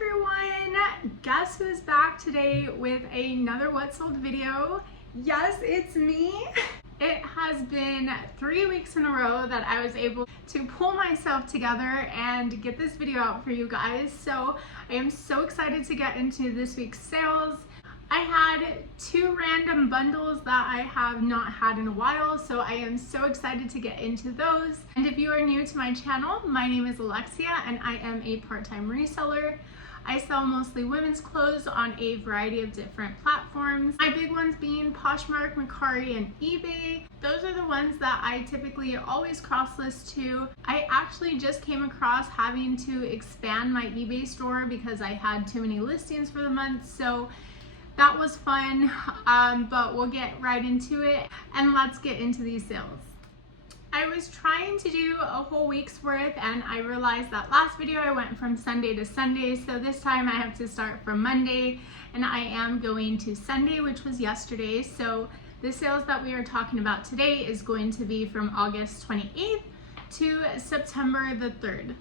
everyone! Guess who's back today with another What Sold video? Yes, it's me! It has been 3 weeks in a row that I was able to pull myself together and get this video out for you guys. So I am so excited to get into this week's sales. I had 2 random bundles that I have not had in a while, so I am so excited to get into those. And if you are new to my channel, my name is Alexia and I am a part-time reseller. I sell mostly women's clothes on a variety of different platforms. My big ones being Poshmark, Mercari, and eBay. Those are the ones that I typically always cross-list to. I actually just came across having to expand my eBay store because I had too many listings for the month, so that was fun, but we'll get right into it and let's get into these sales. I was trying to do a whole week's worth and I realized that last video I went from Sunday to Sunday, so this time I have to start from Monday and I am going to Sunday, which was yesterday. So the sales that we are talking about today is going to be from August 28th to September the 3rd.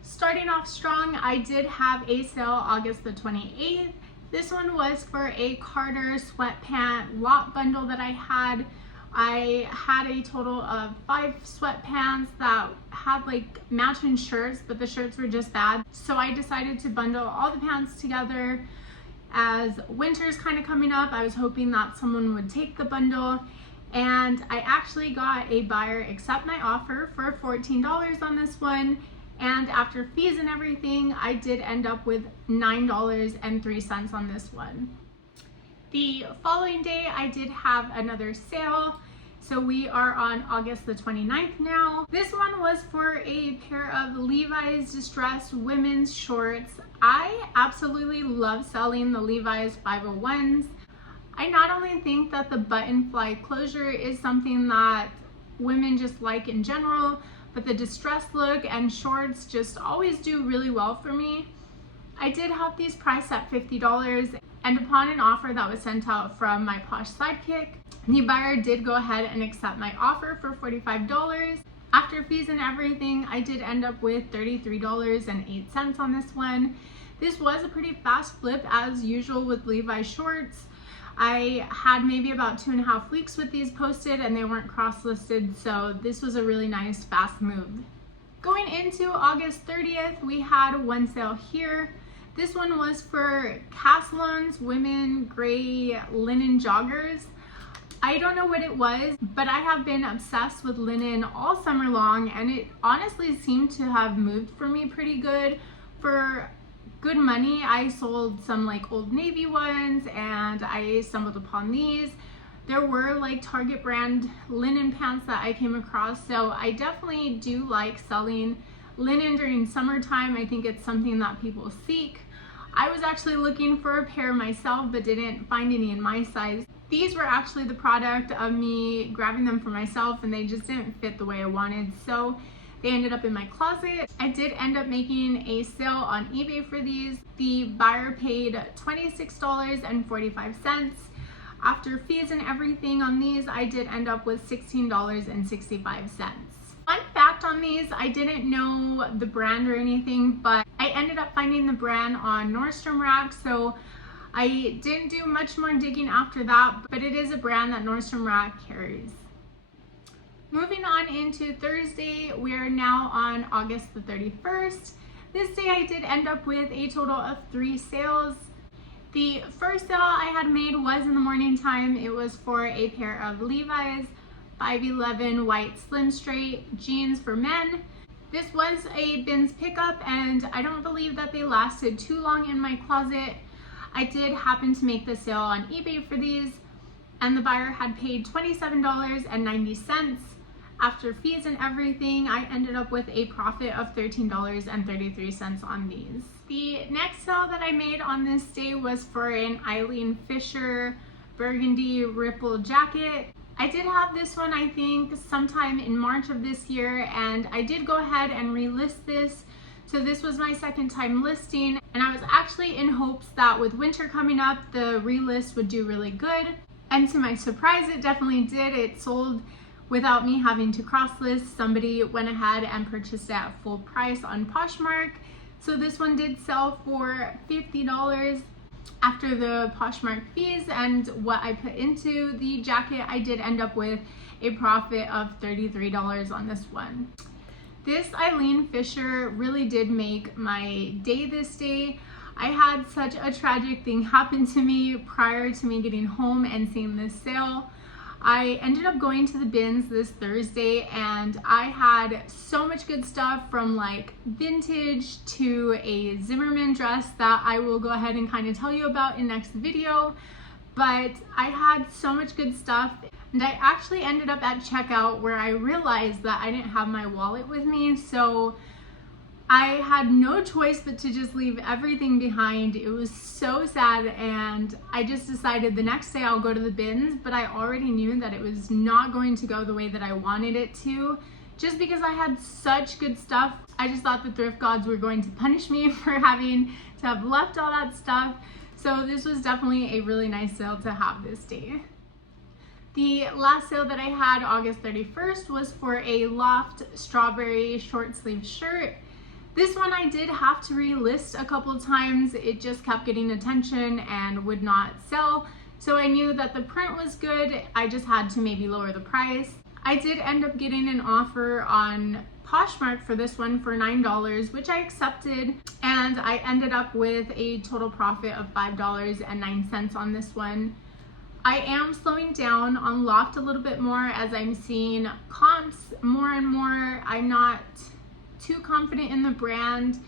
Starting off strong, I did have a sale August the 28th. This one was for a Carter sweatpant lot bundle that I had. I had a total of 5 sweatpants that had like matching shirts, but the shirts were just bad. So I decided to bundle all the pants together. As winter's kind of coming up, I was hoping that someone would take the bundle, and I actually got a buyer accept my offer for $14 on this one. And after fees and everything, I did end up with $9.03 on this one. The following day, I did have another sale. So we are on August the 29th now. This one was for a pair of Levi's distressed women's shorts. I absolutely love selling the Levi's 501s. I not only think that the button fly closure is something that women just like in general, but the distressed look and shorts just always do really well for me. I did have these priced at $50, and upon an offer that was sent out from my Posh sidekick, the buyer did go ahead and accept my offer for $45. After fees and everything, I did end up with $33.08 on this one. This was a pretty fast flip as usual with Levi's shorts. I had maybe about 2.5 weeks with these posted and they weren't cross-listed, so this was a really nice fast move. Going into August 30th, we had one sale here. This one was for Caslon's women gray linen joggers. I don't know what it was, but I have been obsessed with linen all summer long, and it honestly seemed to have moved for me pretty good. For good money, I sold some like Old Navy ones and I stumbled upon these. There were like Target brand linen pants that I came across, so I definitely do like selling linen during summertime. I think it's something that people seek. I was actually looking for a pair myself but didn't find any in my size. These were actually the product of me grabbing them for myself and they just didn't fit the way I wanted, so they ended up in my closet. I did end up making a sale on eBay for these. The buyer paid $26.45. After fees and everything on these, I did end up with $16.65. Fun fact on these, I didn't know the brand or anything, but I ended up finding the brand on Nordstrom Rack, so I didn't do much more digging after that, but it is a brand that Nordstrom Rack carries. Moving on into Thursday, we are now on August the 31st. This day I did end up with a total of 3 sales. The first sale I had made was in the morning time. It was for a pair of Levi's 511 white slim straight jeans for men. This was a bins pickup and I don't believe that they lasted too long in my closet. I did happen to make the sale on eBay for these, and the buyer had paid $27.90. After fees and everything, I ended up with a profit of $13.33 on these. The next sale that I made on this day was for an Eileen Fisher burgundy ripple jacket. I did have this one, I think, sometime in March of this year, and I did go ahead and relist this. So this was my second time listing, and I was actually in hopes that with winter coming up, the relist would do really good. And to my surprise, it definitely did. It sold without me having to cross list. Somebody went ahead and purchased it at full price on Poshmark. So this one did sell for $50 after the Poshmark fees and what I put into the jacket. I did end up with a profit of $33 on this one. This Eileen Fisher really did make my day this day. I had such a tragic thing happen to me prior to me getting home and seeing this sale. I ended up going to the bins this Thursday and I had so much good stuff, from like vintage to a Zimmerman dress that I will go ahead and kind of tell you about in next video. But I had so much good stuff, and I actually ended up at checkout where I realized that I didn't have my wallet with me, so I had no choice but to just leave everything behind. It was so sad, and I just decided the next day I'll go to the bins, but I already knew that it was not going to go the way that I wanted it to, just because I had such good stuff. I just thought the thrift gods were going to punish me for having to have left all that stuff. So this was definitely a really nice sale to have this day. The last sale that I had, August 31st, was for a Loft strawberry short sleeve shirt. This one I did have to relist a couple times. It just kept getting attention and would not sell. So I knew that the print was good. I just had to maybe lower the price. I did end up getting an offer on Poshmark for this one for $9, which I accepted, and I ended up with a total profit of $5.09 on this one. I am slowing down on Loft a little bit more as I'm seeing comps more and more. I'm not too confident in the brand.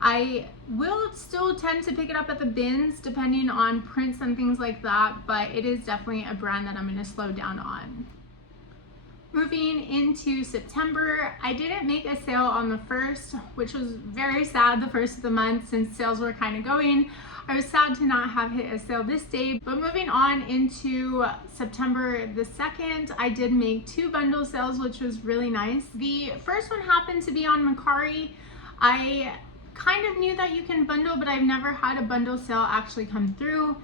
I will still tend to pick it up at the bins depending on prints and things like that, but it is definitely a brand that I'm going to slow down on. Moving into September, I didn't make a sale on the 1st, which was very sad, the first of the month, since sales were kind of going. I was sad to not have hit a sale this day, but moving on into September the 2nd, I did make 2 bundle sales, which was really nice. The first one happened to be on Mercari. I kind of knew that you can bundle, but I've never had a bundle sale actually come through.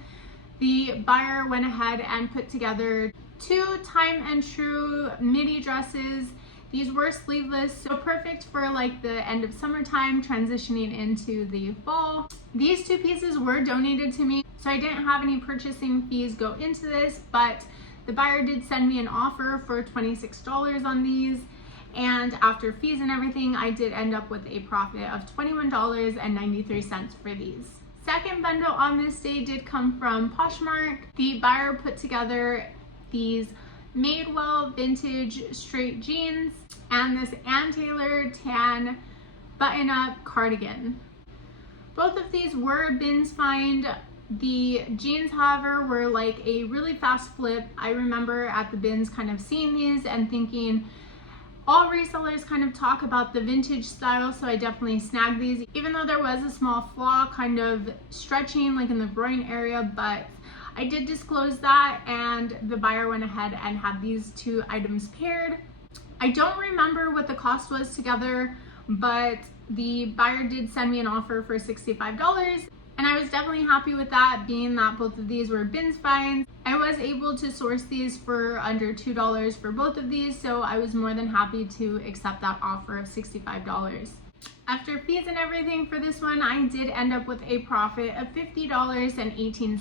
The buyer went ahead and put together 2 time and true midi dresses. These were sleeveless, so perfect for like the end of summertime, transitioning into the fall. These 2 pieces were donated to me, so I didn't have any purchasing fees go into this, but the buyer did send me an offer for $26 on these, and after fees and everything, I did end up with a profit of $21.93 for these. Second bundle on this day did come from Poshmark. The buyer put together these Madewell vintage straight jeans and this Ann Taylor tan button-up cardigan. Both of these were bins find. The jeans, however, were like a really fast flip. I remember at the bins kind of seeing these and thinking, all resellers kind of talk about the vintage style, so I definitely snagged these, even though there was a small flaw kind of stretching like in the groin area, but I did disclose that, and the buyer went ahead and had these 2 items paired. I don't remember what the cost was together, but the buyer did send me an offer for $65, and I was definitely happy with that, being that both of these were bins finds. I was able to source these for under $2 for both of these, so I was more than happy to accept that offer of $65. After fees and everything for this one, I did end up with a profit of $50.18.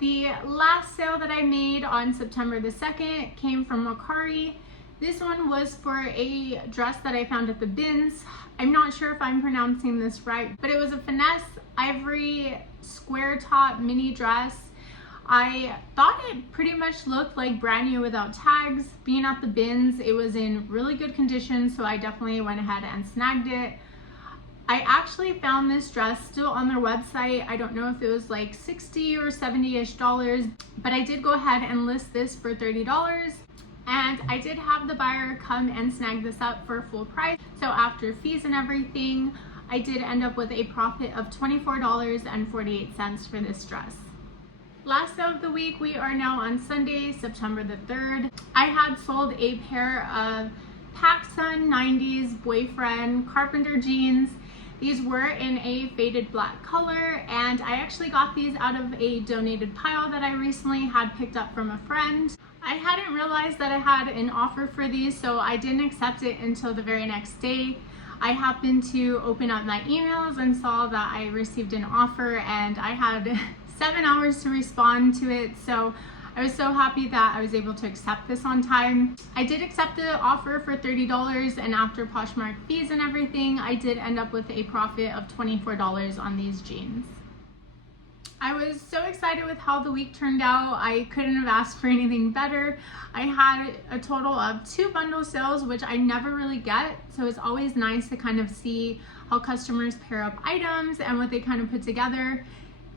The last sale that I made on September the 2nd came from Mercari. This one was for a dress that I found at the bins. I'm not sure if I'm pronouncing this right, but it was a finesse ivory square top mini dress. I thought it pretty much looked like brand new without tags. Being at the bins, it was in really good condition, so I definitely went ahead and snagged it. I actually found this dress still on their website. I don't know if it was like $60 or $70-ish, but I did go ahead and list this for $30. And I did have the buyer come and snag this up for full price. So after fees and everything, I did end up with a profit of $24.48 for this dress. Last sale of the week, we are now on Sunday, September the 3rd. I had sold a pair of PacSun 90s boyfriend carpenter jeans. These were in a faded black color, and I actually got these out of a donated pile that I recently had picked up from a friend. I hadn't realized that I had an offer for these, so I didn't accept it until the very next day. I happened to open up my emails and saw that I received an offer, and I had 7 hours to respond to it. So I was so happy that I was able to accept this on time. I did accept the offer for $30, and after Poshmark fees and everything, I did end up with a profit of $24 on these jeans. I was so excited with how the week turned out. I couldn't have asked for anything better. I had a total of 2 bundle sales, which I never really get. So it's always nice to kind of see how customers pair up items and what they kind of put together.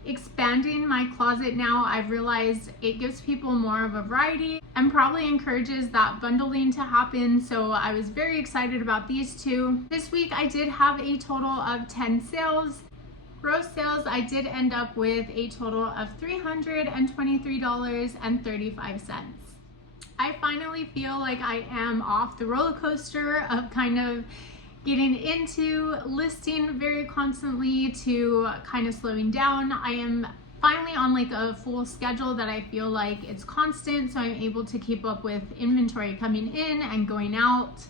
Expanding my closet now, I've realized it gives people more of a variety and probably encourages that bundling to happen. So I was very excited about these 2. This week I did have a total of 10 sales. Gross sales, I did end up with a total of $323.35. I finally feel like I am off the roller coaster of kind of getting into listing very constantly to kind of slowing down. I am finally on like a full schedule that I feel like it's constant, so I'm able to keep up with inventory coming in and going out.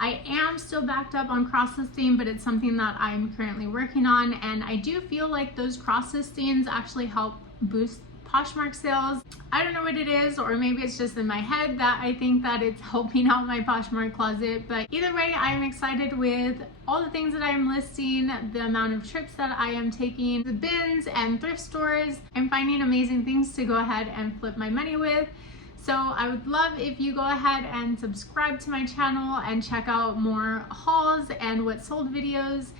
I am still backed up on cross-listing, but it's something that I'm currently working on, and I do feel like those cross-listings actually help boost Poshmark sales. I don't know what it is, or maybe it's just in my head that I think that it's helping out my Poshmark closet, but either way, I am excited with all the things that I am listing, the amount of trips that I am taking, the bins and thrift stores, and finding amazing things to go ahead and flip my money with. So I would love if you go ahead and subscribe to my channel and check out more hauls and what sold videos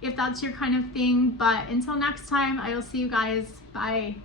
if that's your kind of thing. But until next time, I will see you guys. Bye.